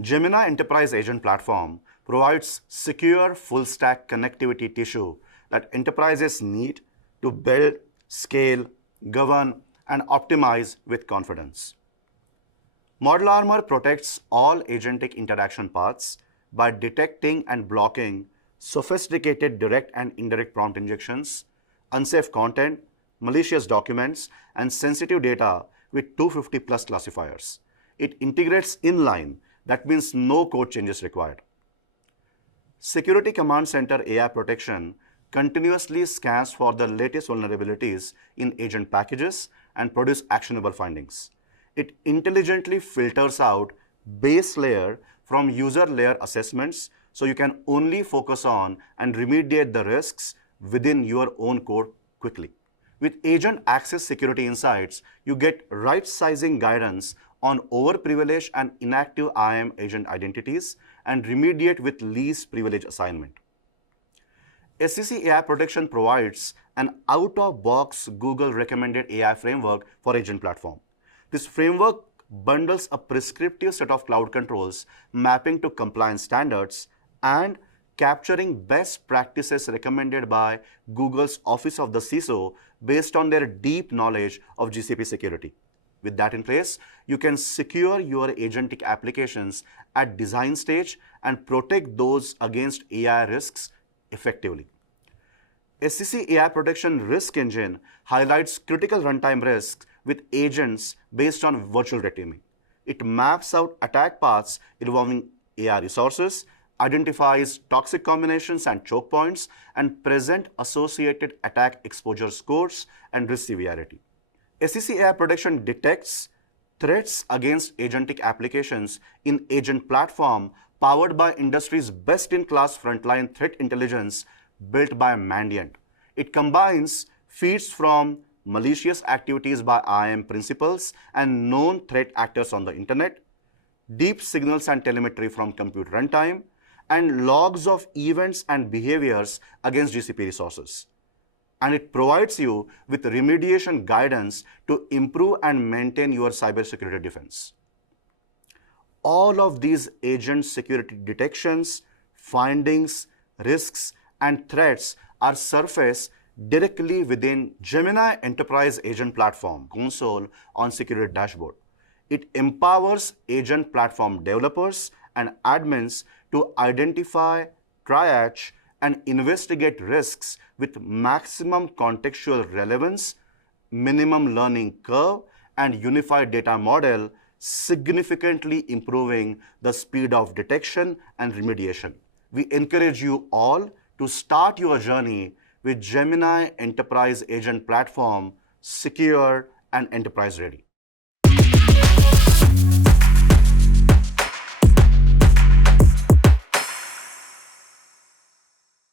Gemini Enterprise Agent Platform provides secure full-stack connectivity tissue that enterprises need to build, scale, govern, and optimize with confidence. Model Armor protects all agentic interaction paths by detecting and blocking sophisticated direct and indirect prompt injections, unsafe content, malicious documents, and sensitive data with 250 plus classifiers. It integrates inline, that means no code changes required. Security Command Center AI protection continuously scans for the latest vulnerabilities in agent packages and produce actionable findings. It intelligently filters out base layer from user layer assessments so you can only focus on and remediate the risks within your own code quickly. With Agent Access Security Insights, you get right-sizing guidance on overprivileged and inactive IAM agent identities and remediate with least privilege assignment. SCC AI Protection provides an out-of-box Google recommended AI framework for Agent Platform. This framework bundles a prescriptive set of cloud controls mapping to compliance standards and capturing best practices recommended by Google's Office of the CISO based on their deep knowledge of GCP security. With that in place, you can secure your agentic applications at design stage and protect those against AI risks effectively. SCC AI Protection Risk Engine highlights critical runtime risks with agents based on virtual red teaming. It maps out attack paths involving AI resources, identifies toxic combinations and choke points, and present associated attack exposure scores and risk severity. SCC AI Protection detects threats against agentic applications in Agent Platform powered by industry's best-in-class frontline threat intelligence built by Mandiant. It combines feeds from malicious activities by IAM principals and known threat actors on the internet, deep signals and telemetry from compute runtime, and logs of events and behaviors against GCP resources. And it provides you with remediation guidance to improve and maintain your cybersecurity defense. All of these agent security detections, findings, risks, and threats are surfaced directly within Gemini Enterprise Agent Platform console on Security Dashboard. It empowers Agent Platform developers and admins to identify, triage, and investigate risks with maximum contextual relevance, minimum learning curve, and unified data model, significantly improving the speed of detection and remediation. We encourage you all to start your journey with Gemini Enterprise Agent Platform, secure and enterprise ready.